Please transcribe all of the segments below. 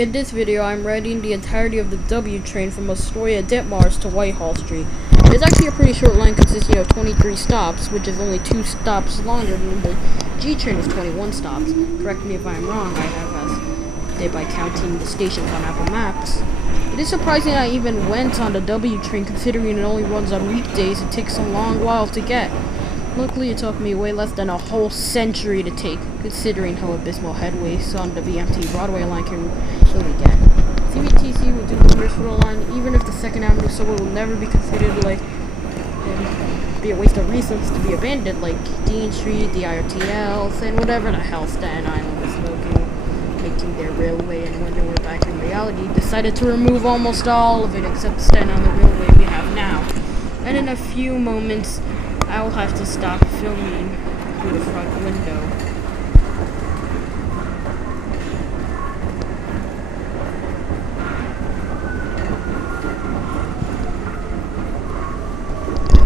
In this video, I'm riding the entirety of the W train from Astoria Ditmars to Whitehall Street. It's actually a pretty short line consisting of 23 stops, which is only 2 stops longer than the G train is 21 stops. Correct me if I'm wrong, I have as by counting the stations on Apple Maps. It is surprising I even went on the W train considering it only runs on weekdays and takes a long while to get. Luckily, it took me way less than a whole century to take, considering how abysmal headways on the BMT Broadway line can really get. CBTC will do the worst for the line, even if the 2nd Avenue subway will never be considered be a waste of resources to be abandoned, like Dean Street, the IRTLs, and whatever the hell Staten Island was smoking, making their railway, and when they were back in reality, decided to remove almost all of it except the Staten Island railway we have now. And in a few moments, I will have to stop filming through the front window.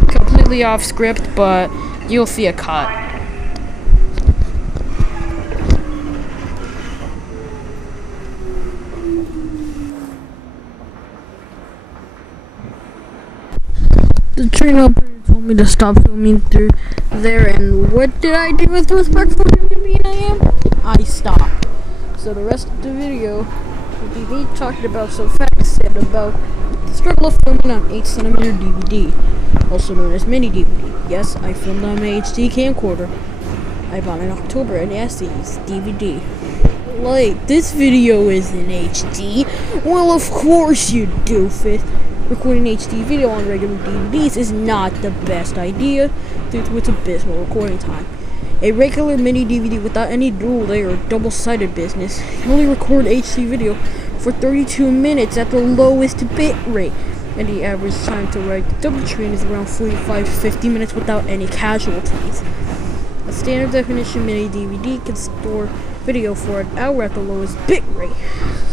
Completely off script, but you'll see a cut. The train operator told me to stop filming through there, and what did I do with respectful human being I am? I stopped. So the rest of the video will be me talking about some facts and about the struggle of filming on 8cm DVD, also known as mini DVD. Yes, I filmed on my HD camcorder I bought in October, and yes, it's DVD. Like, this video is in HD. Well, of course you doofus. Recording HD video on regular DVDs is not the best idea due to its abysmal recording time. A regular mini DVD without any dual layer or double-sided business can only record HD video for 32 minutes at the lowest bit rate, and the average time to ride the W train is around 45 to 50 minutes without any casualties. A standard definition mini DVD can store video for an hour at the lowest bit rate,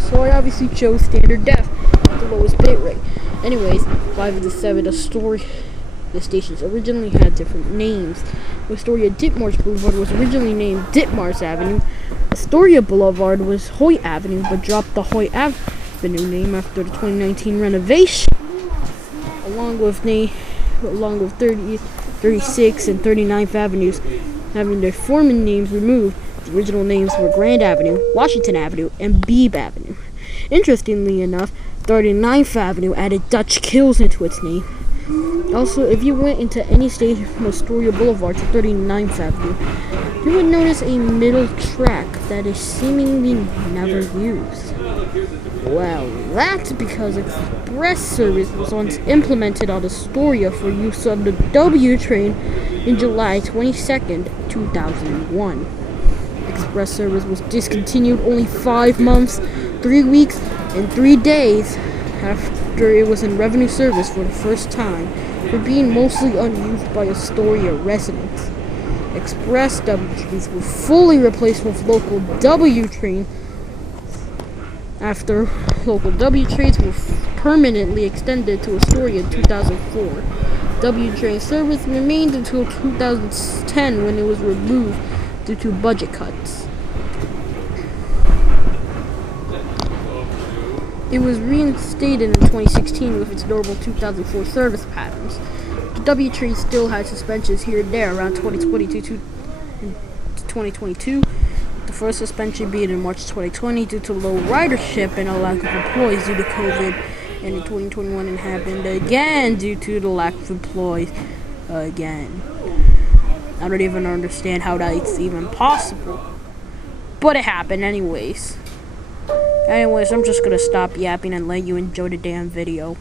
so I obviously chose standard def at the lowest bit rate. Anyways, 5 of the 7 the stations originally had different names. Astoria Ditmars Boulevard was originally named Ditmars Avenue. Astoria Boulevard was Hoyt Avenue, but dropped the Hoyt Avenue name after the 2019 renovation, along with 30th, 36th, and 39th Avenues having their former names removed. The original names were Grand Avenue, Washington Avenue, and Beebe Avenue. Interestingly enough, 39th Avenue added Dutch Kills into its name. Also, if you went into any station from Astoria Boulevard to 39th Avenue, you would notice a middle track that is seemingly never used. Well, that's because express service was once implemented on Astoria for use on the W train in July 22nd, 2001. Express service was discontinued only 5 months, 3 weeks, and 3 days after it was in revenue service for the first time, for being mostly unused by Astoria residents. Express W trains were fully replaced with local W trains after local W trains were permanently extended to Astoria in 2004. W train service remained until 2010 when it was removed due to budget cuts. It was reinstated in 2016 with its normal 2004 service patterns. The W train still had suspensions here and there around 2022 to 2022, the first suspension being in March 2020 due to low ridership and a lack of employees due to COVID, and in 2021 it happened again due to the lack of employees again. I don't even understand how that's even possible, but it happened anyways. I'm just gonna stop yapping and let you enjoy the damn video.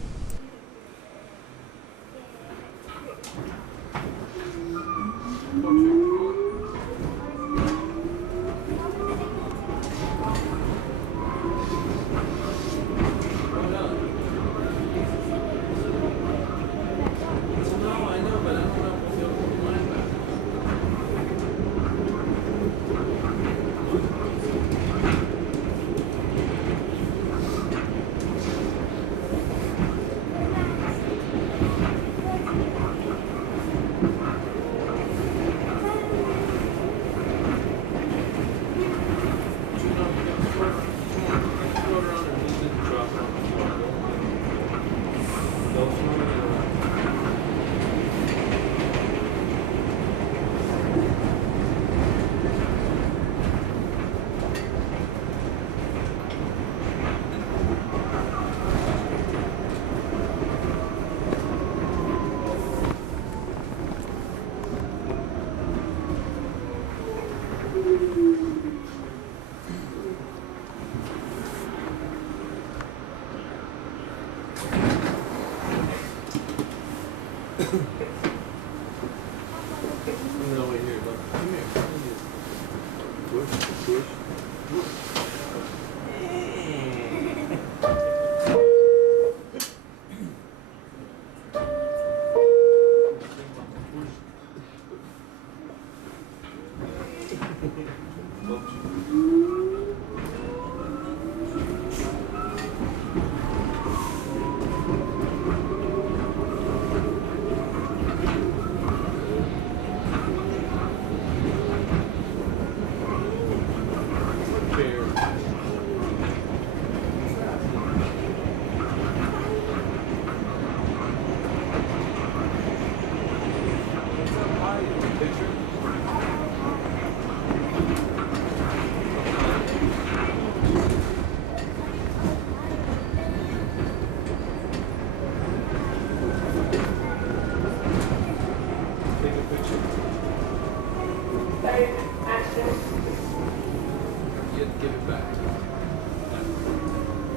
Give it back.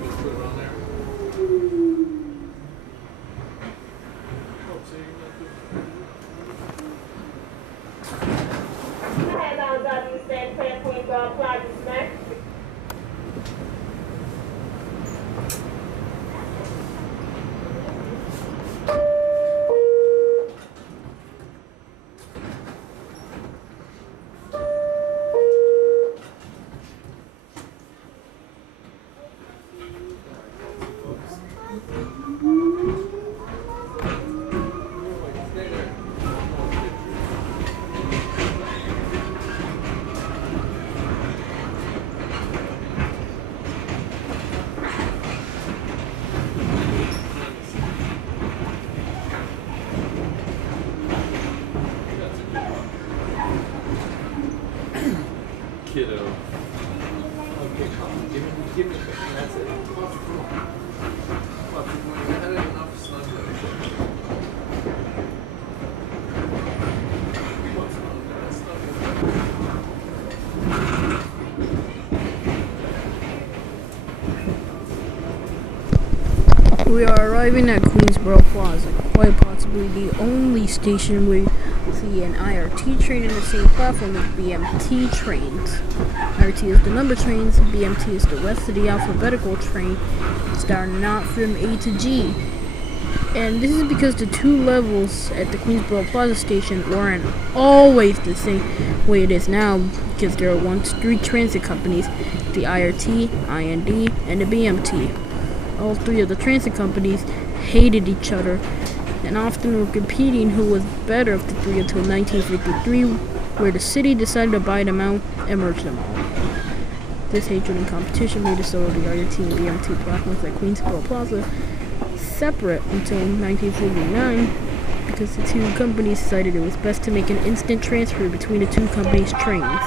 Just put it on there. Oh, so you're not kiddo. Okay, come on. Give me a bit. That's it. Come on. Come on, people. You had enough snuggle. Come on, snuggle. That's snuggle. We are arriving at Queensboro Plaza, quite possibly the only station where you see an IRT train in the same platform as BMT trains. IRT is the number trains, BMT is the rest of the alphabetical trains that are not from A to G. And this is because the two levels at the Queensboro Plaza station weren't always the same way it is now, because there were once three transit companies, the IRT, IND, and the BMT. All three of the transit companies hated each other and often were competing who was better of the three until 1953, where the city decided to buy them out and merge them all. This hatred and competition made it so the IRT and BMT platforms at Queensboro Plaza separate until 1949, because the two companies decided it was best to make an instant transfer between the two companies' trains.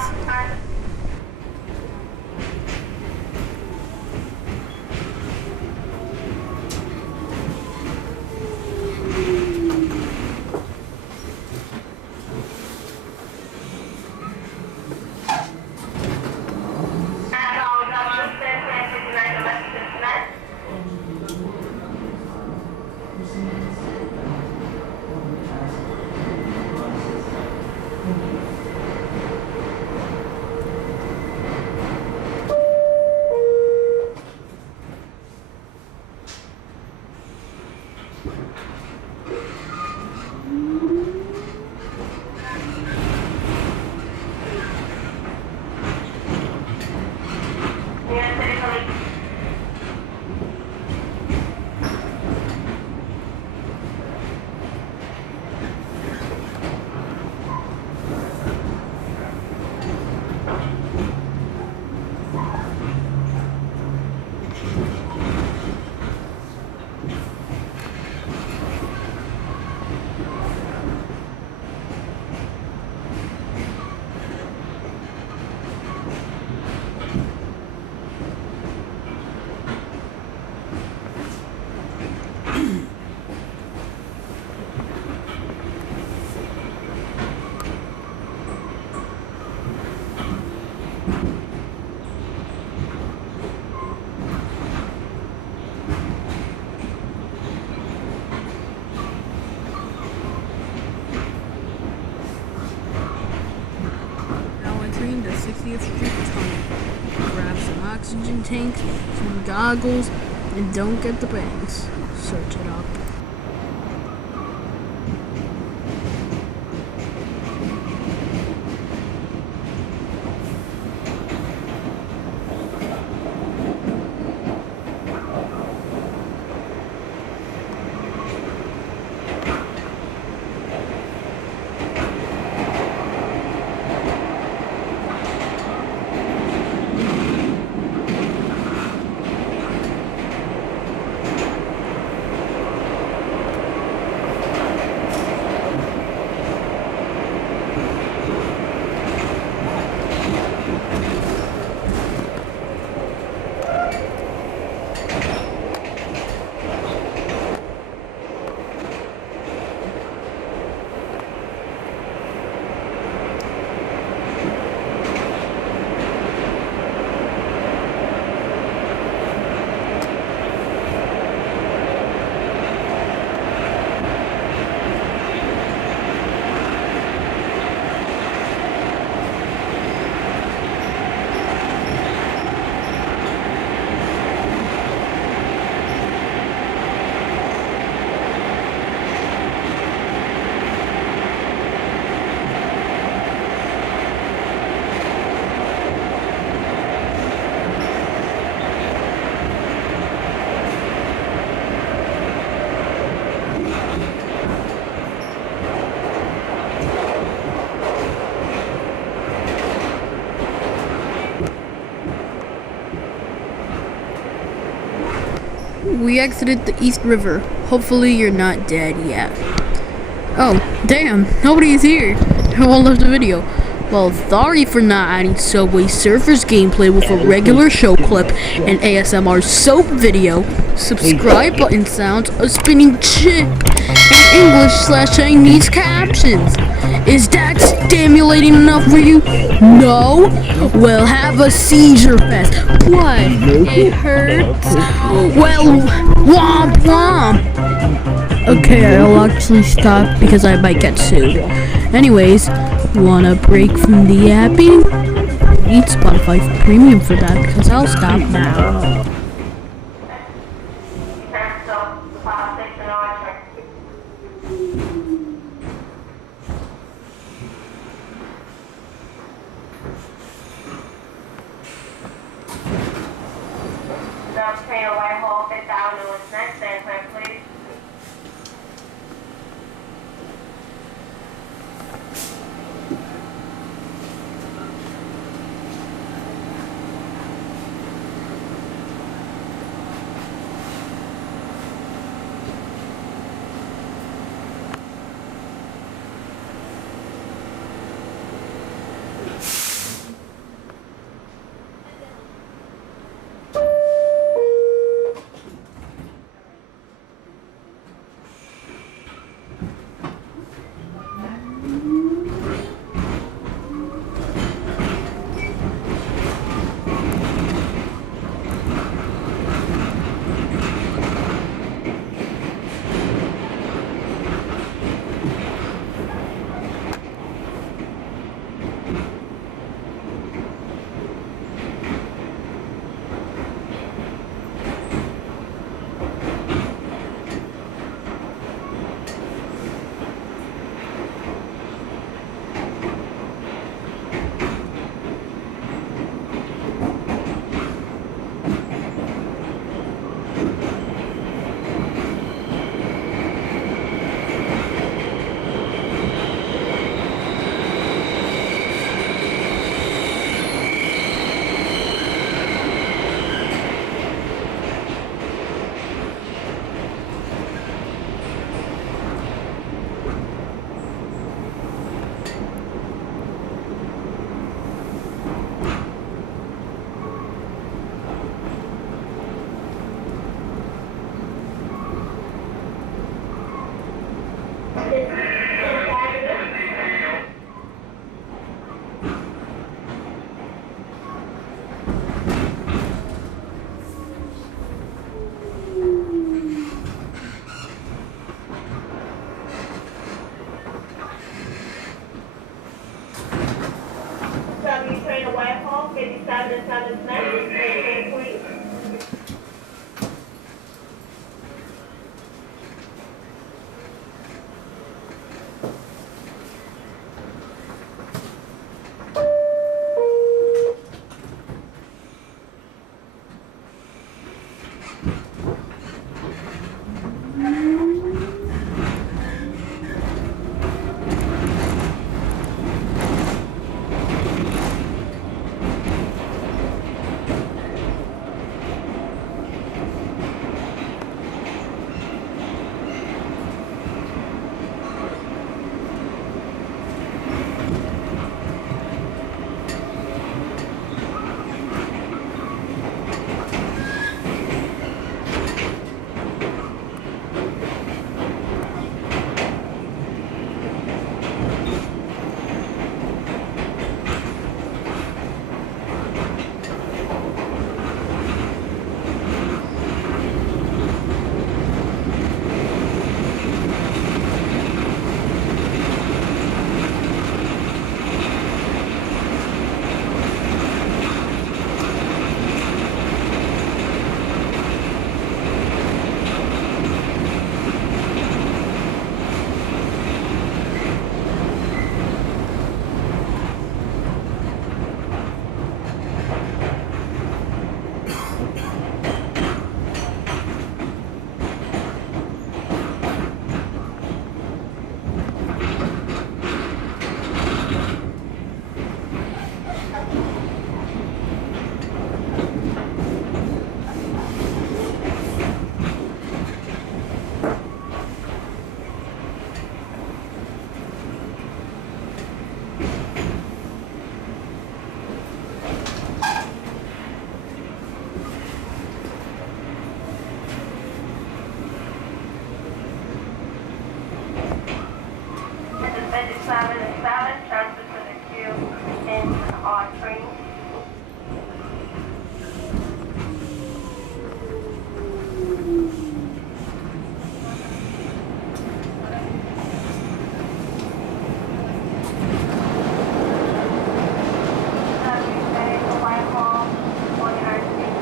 60th Street tunnel. Grab some oxygen tanks, some goggles, and don't get the bangs. Search it up. We exited the East River. Hopefully you're not dead yet. Oh, damn, nobody's here. Everyone left the video. Well, sorry for not adding Subway Surfers gameplay with a regular show clip and ASMR soap video. Subscribe button sounds, a spinning chip, and English/Chinese captions. Is that stimulating enough for you? No? Well, have a seizure fest. What? It hurts? Well, womp womp. Okay, I'll actually stop because I might get sued. Anyways, want a break from the yapping? Need Spotify Premium for that because I'll stop now. Whitehall, 5th Avenue is next. Stand clear, please. 57 next, maintain, please. Suspended 7 and 7, transfer to the queue in R3. Whitehall, 49th Street.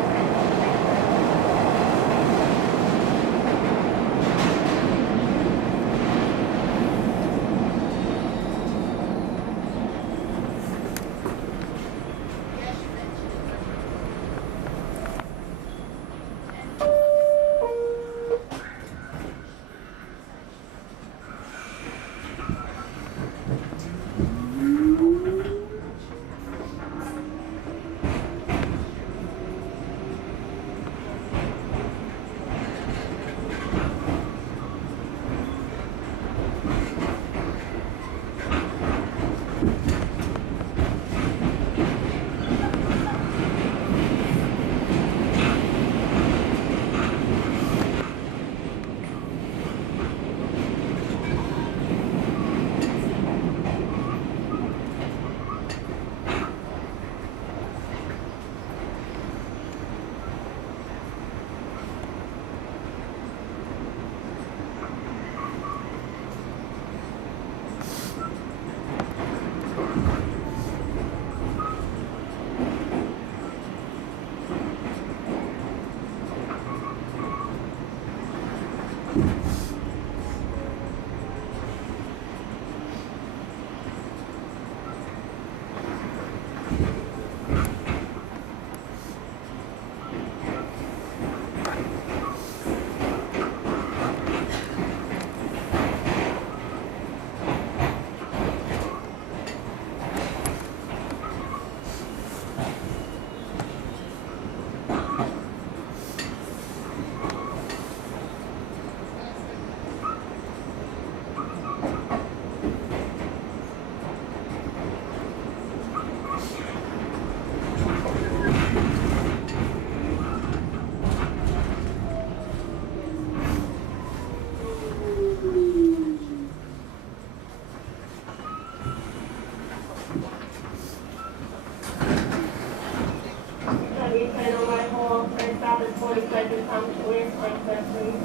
Whitehall, and stop at 42nd Thomas Square, please.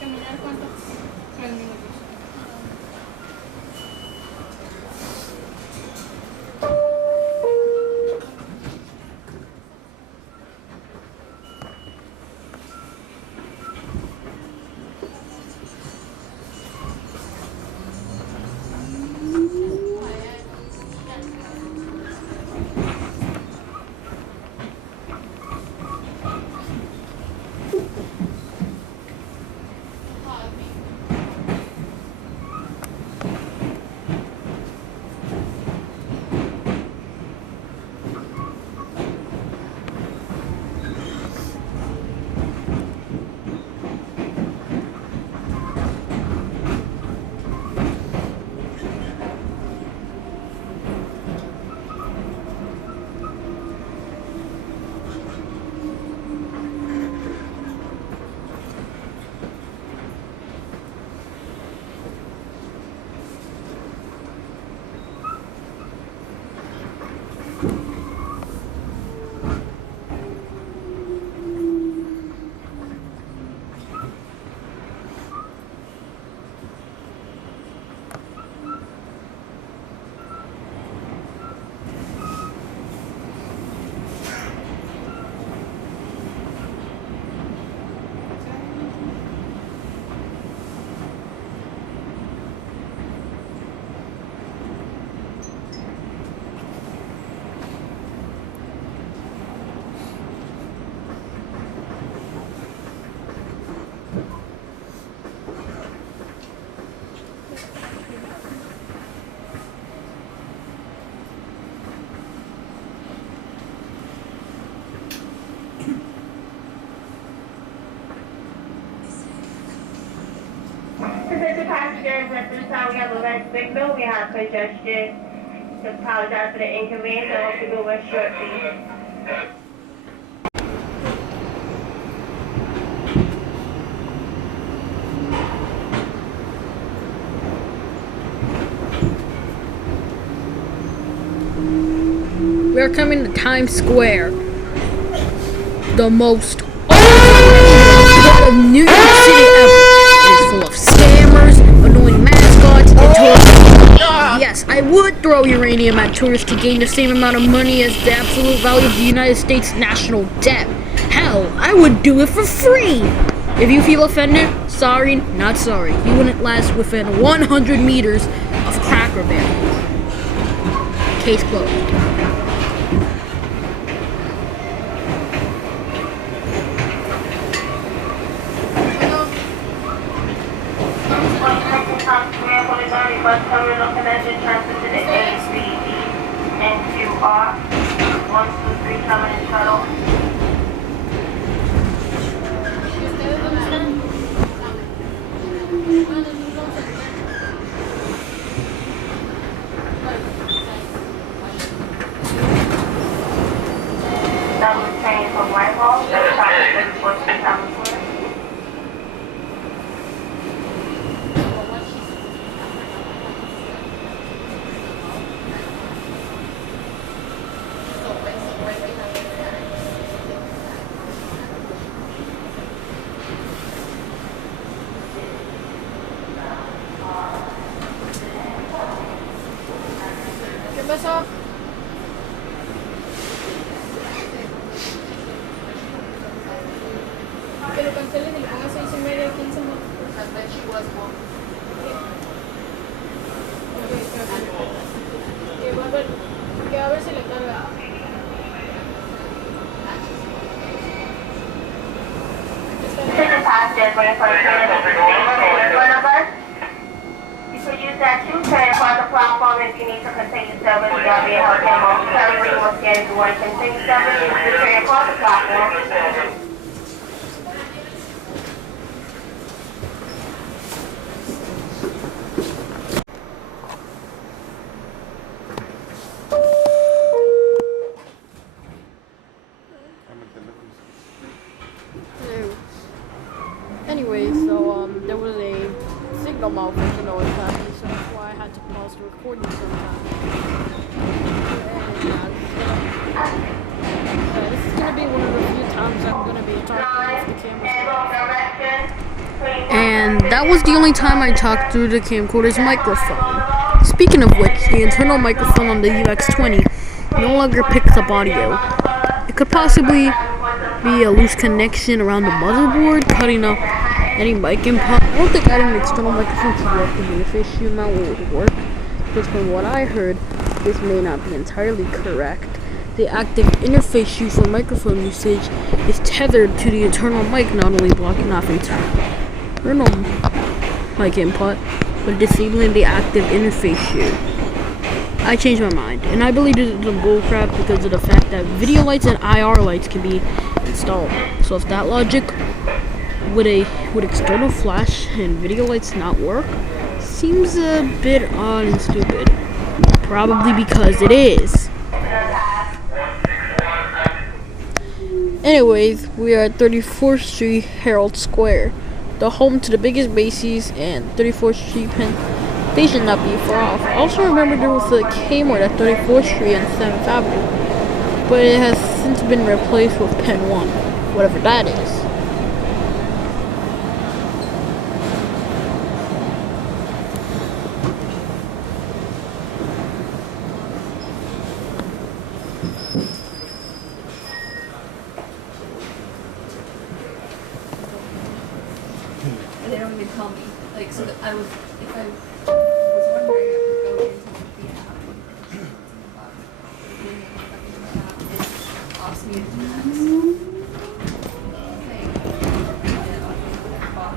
Caminar cuánto? 3 minutos. Pedestrians, at this time we have a red signal. We have congestion. To apologize for the inconvenience. I hope you move us shortly. We're coming to Times Square, the most part of New York City ever. It is full of scammers, annoying mascots, and tourists. Yes, I would throw uranium at tourists to gain the same amount of money as the absolute value of the United States national debt. Hell, I would do it for free. If you feel offended, sorry, not sorry. You wouldn't last within 100 meters of Cracker Barrel. Case closed. Bus terminal connection transfer to the A, B, E, and Q, R. 1, 2, 3, coming in shuttle. That was train from Whitehall. That's traffic 34 Street, Times Square. ¿Qué pasó? Que lo cancelen y lo pongan 6:30, 15 minutos. And then she was one. Que a ver si le carga. Attention passengers waiting for a train at the station in front of us. You could use that too train across the platform if you need to continue service. There'll be a healthcare momentarily. Once again, if you want to continue service, use the train across the platform. Anyway, so there was a signal malfunction that was happening, so that's why I had to pause the recording sometime. And this is gonna be one of the few times I'm gonna be talking off the camera. And that was the only time I talked through the camcorder's microphone. Speaking of which, the internal microphone on the UX20 no longer picks up audio. It could possibly be a loose connection around the motherboard, cutting off any mic input. I don't think adding an external microphone to the active interface unit would work, because from what I heard, this may not be entirely correct. The active interface U for microphone usage is tethered to the internal mic, not only blocking off internal mic input, but disabling the active interface U. I changed my mind, and I believe this is a bullcrap because of the fact that video lights and IR lights can be installed. So if that logic would external flash and video lights not work, seems a bit odd and stupid. Probably because it is. Anyways, we are at 34th Street, Herald Square, the home to the biggest Macy's, and 34th Street Penn Station not be far off. Also remember there was a Kmart at 34th Street and 7th Avenue, but it has since been replaced with Penn 1, whatever that is. And they don't even tell me. Like, so that I was, if I was wondering, I could go into the app. It asks me to do that. Thing. And I'll do that box.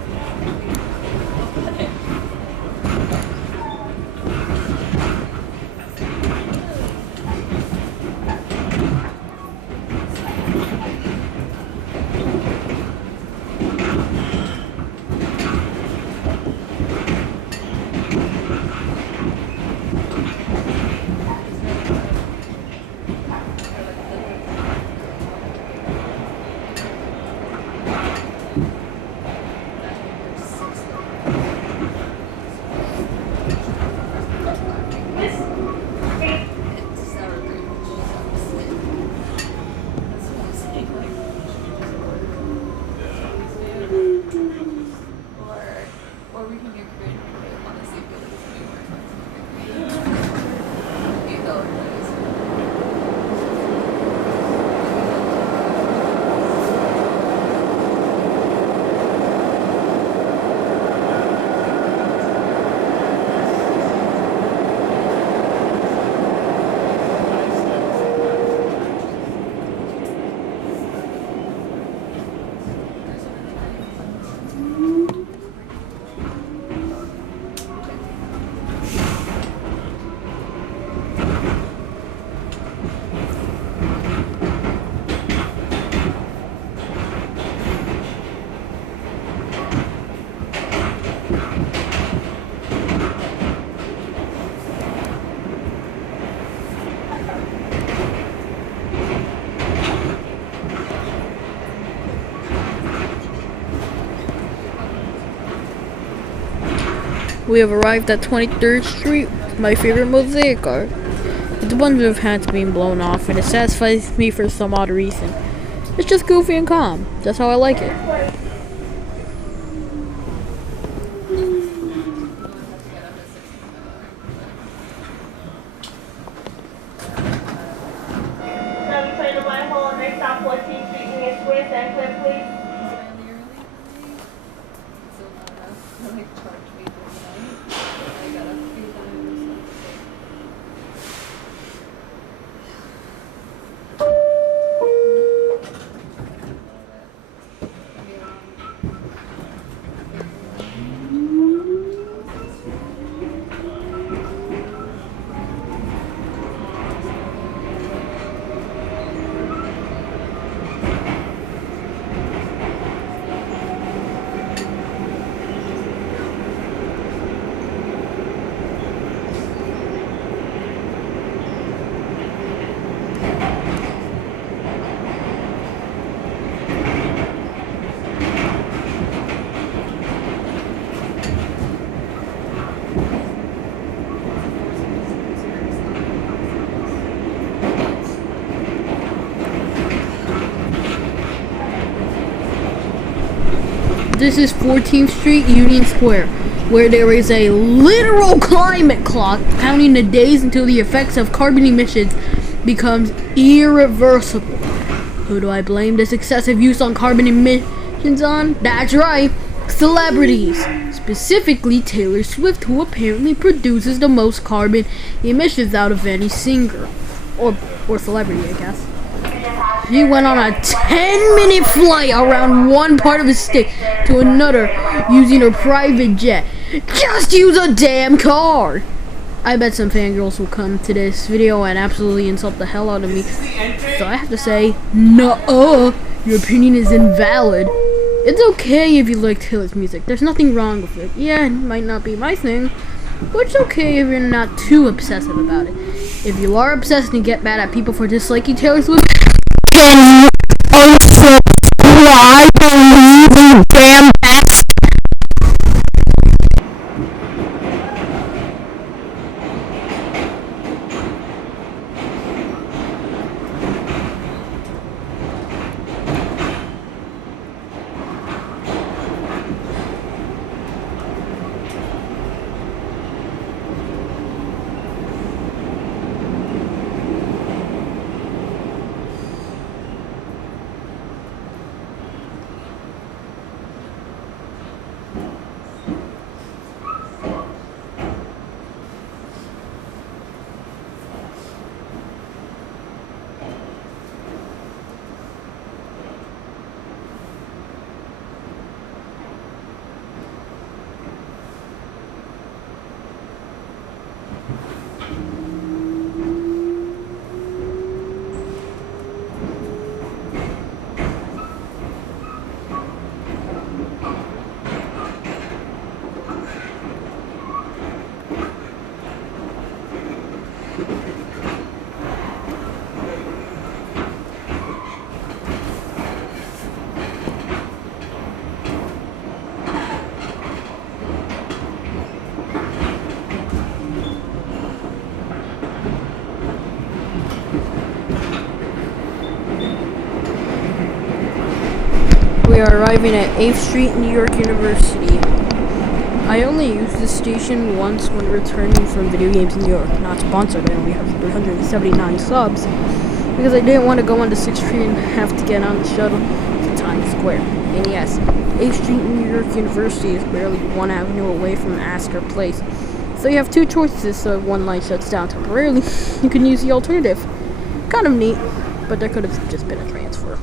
We have arrived at 23rd Street, my favorite mosaic art. It's a bunch of hats being blown off, and it satisfies me for some odd reason. It's just goofy and calm. That's how I like it. Turn to Whitehall, next stop 14th Street, Union Square, stand clear, please. This is 14th Street, Union Square, where there is a literal climate clock counting the days until the effects of carbon emissions becomes irreversible. Who do I blame this excessive use on carbon emissions on? That's right, celebrities. Specifically Taylor Swift, who apparently produces the most carbon emissions out of any singer. Or celebrity, I guess. She went on a 10-minute flight around one part of the state to another using her private jet. Just use a damn car! I bet some fangirls will come to this video and absolutely insult the hell out of me. So I have to say, nuh-uh, your opinion is invalid. It's okay if you like Taylor's music. There's nothing wrong with it. Yeah, it might not be my thing, but it's okay if you're not too obsessive about it. If you are obsessed and get mad at people for disliking Taylor Swift, can you also why believe in damn ass? We are arriving at 8th Street, New York University. I only used this station once when returning from Video Games New York. Not sponsored, I only have 379 subs. Because I didn't want to go on to 6th Street and have to get on the shuttle to Times Square. And yes, 8th Street, New York University is barely one avenue away from Astor Place. So you have two choices, so if one line shuts down temporarily, you can use the alternative. Kind of neat, but there could have just been a transfer.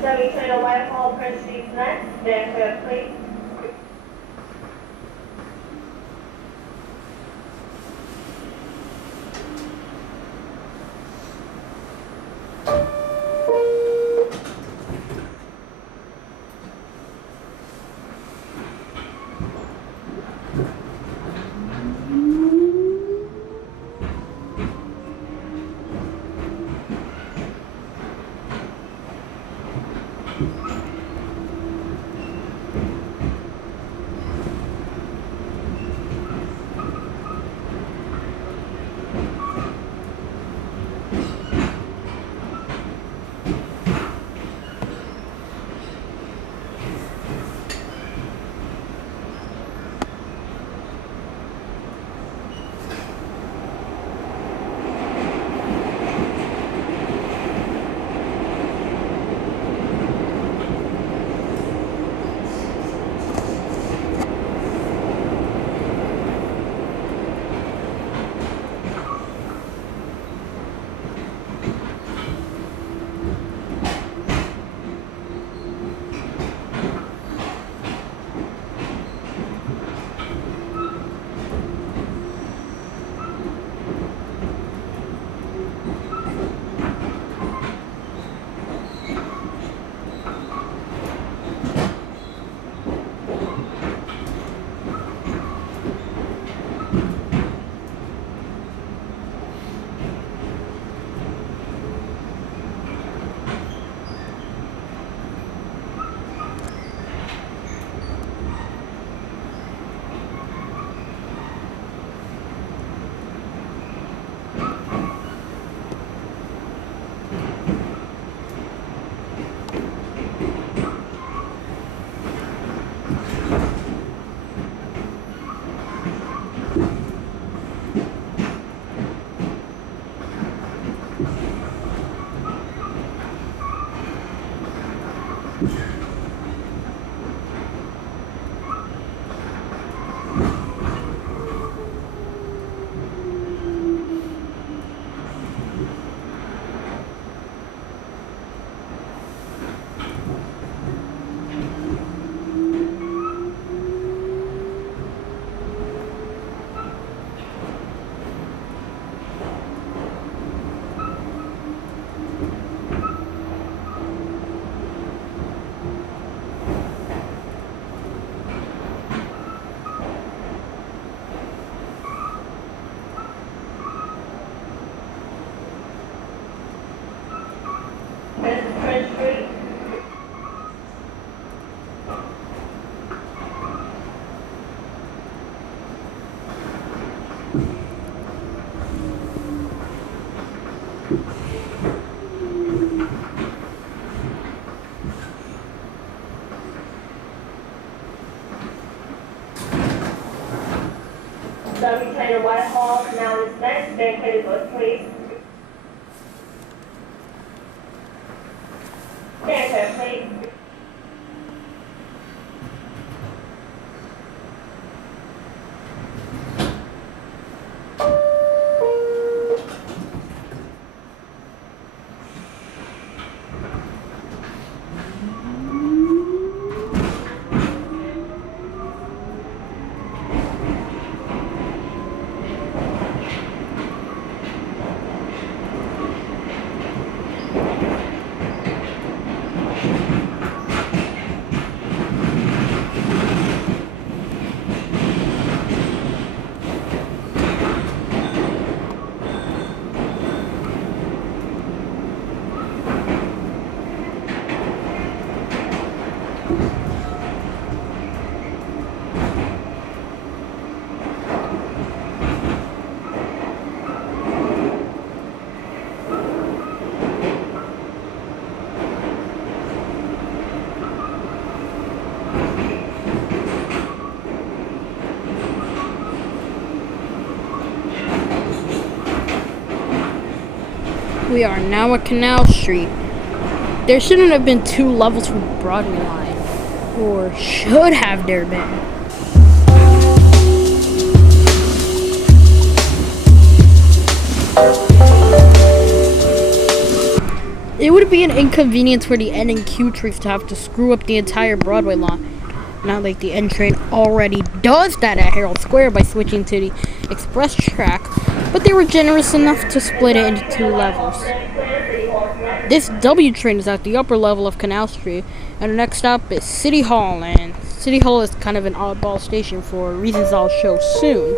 Coming to the Whitehall Street next, stand clear, please. Gravesend Street. W train to Whitehall, now is next, vacated bus, please. Stand clear, please. We are now at Canal Street. There shouldn't have been 2 levels from the Broadway line. Or should have there been. It would be an inconvenience for the N and Q trains to have to screw up the entire Broadway line. Not like the N train already does that at Herald Square by switching to the express track, but they were generous enough to split it into 2 levels. This W train is at the upper level of Canal Street, and the next stop is City Hall, and City Hall is kind of an oddball station for reasons I'll show soon.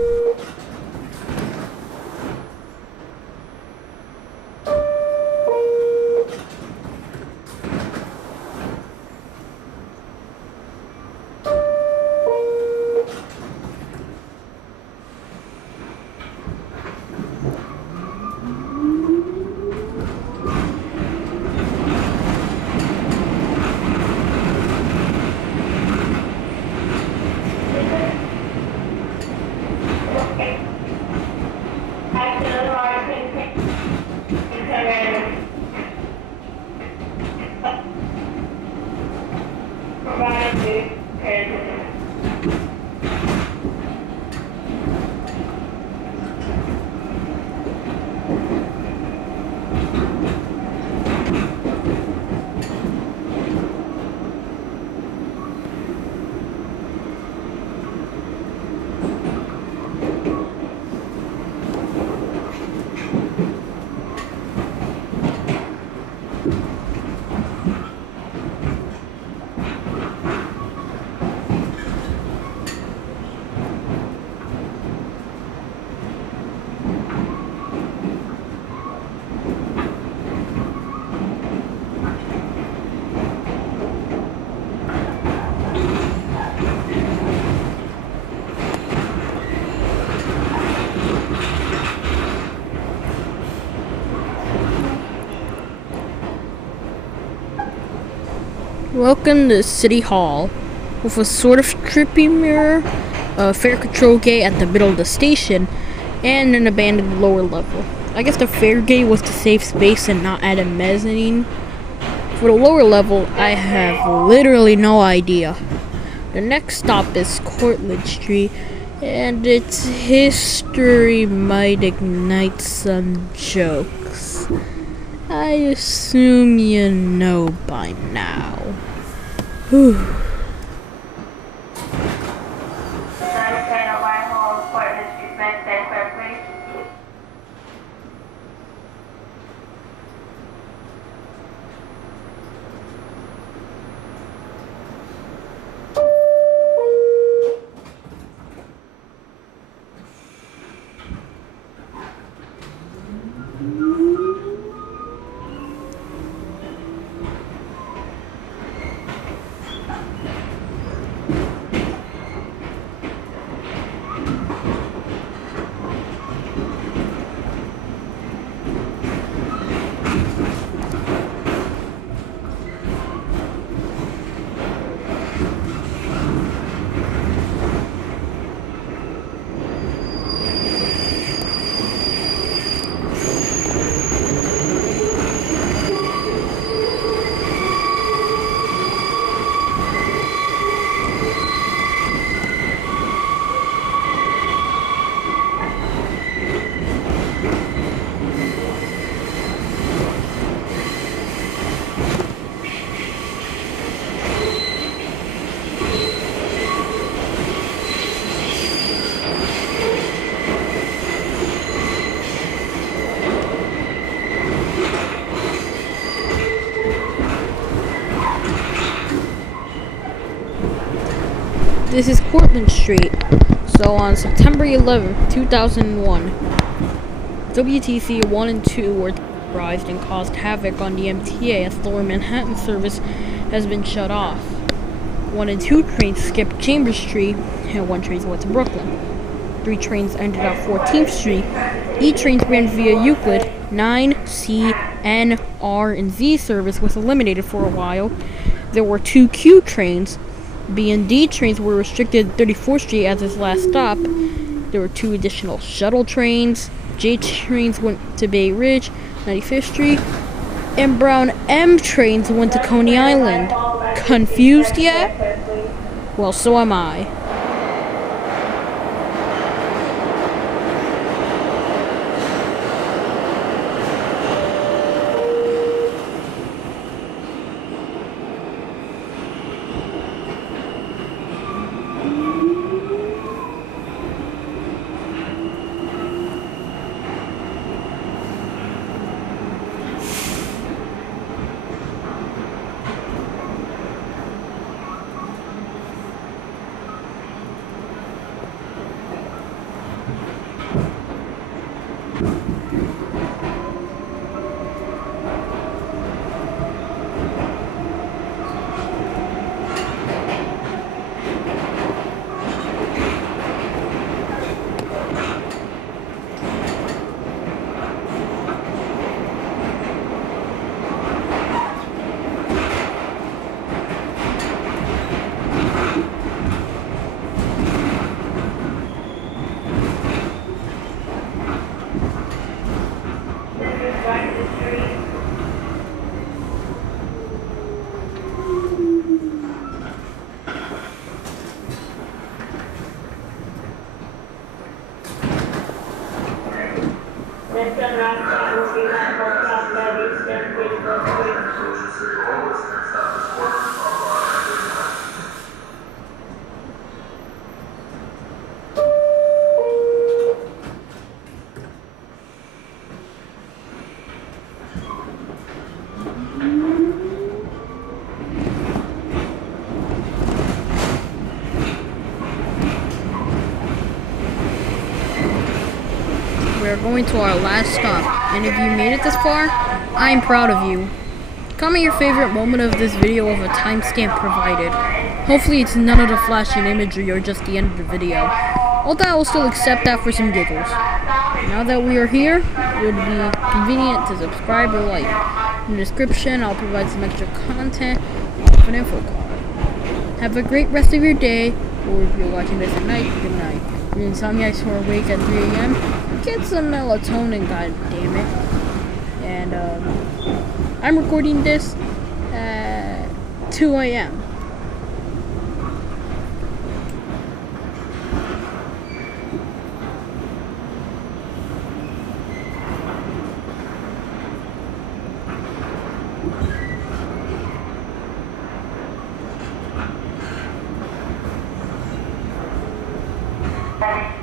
Welcome to City Hall, with a sort of trippy mirror, a fare control gate at the middle of the station, and an abandoned lower level. I guess the fare gate was to save space and not add a mezzanine. For the lower level, I have literally no idea. The next stop is Cortlandt Street, and its history might ignite some jokes. I assume you know by now. Whew. Whitehall, Cortlandt Street, stand clear, please. This is Portland Street. So on September 11th, 2001, WTC 1 and 2 were terrorized and caused havoc on the MTA as Lower Manhattan service has been shut off. 1 and 2 trains skipped Chambers Street, and 1 train went to Brooklyn. 3 trains ended at 14th Street. E trains ran via Euclid. 9, C, N, R, and Z service was eliminated for a while. There were 2 Q trains. B and D trains were restricted at 34th Street as its last stop. There were 2 additional shuttle trains. J trains went to Bay Ridge, 95th Street. And Brown M trains went to Coney Island. Confused yet? Well, so am I. We're going to our last stop, and if you made it this far, I'm proud of you. Comment your favorite moment of this video with a timestamp provided. Hopefully it's none of the flashing imagery or just the end of the video. Although I will still accept that for some giggles. Now that we are here, it would be convenient to subscribe or like. In the description, I'll provide some extra content with an info card. Have a great rest of your day, or if you're watching this at night, good night. The insomniacs who are awake at 3 a.m., get some melatonin, god damn it. And I'm recording this at 2 a.m. Thank you.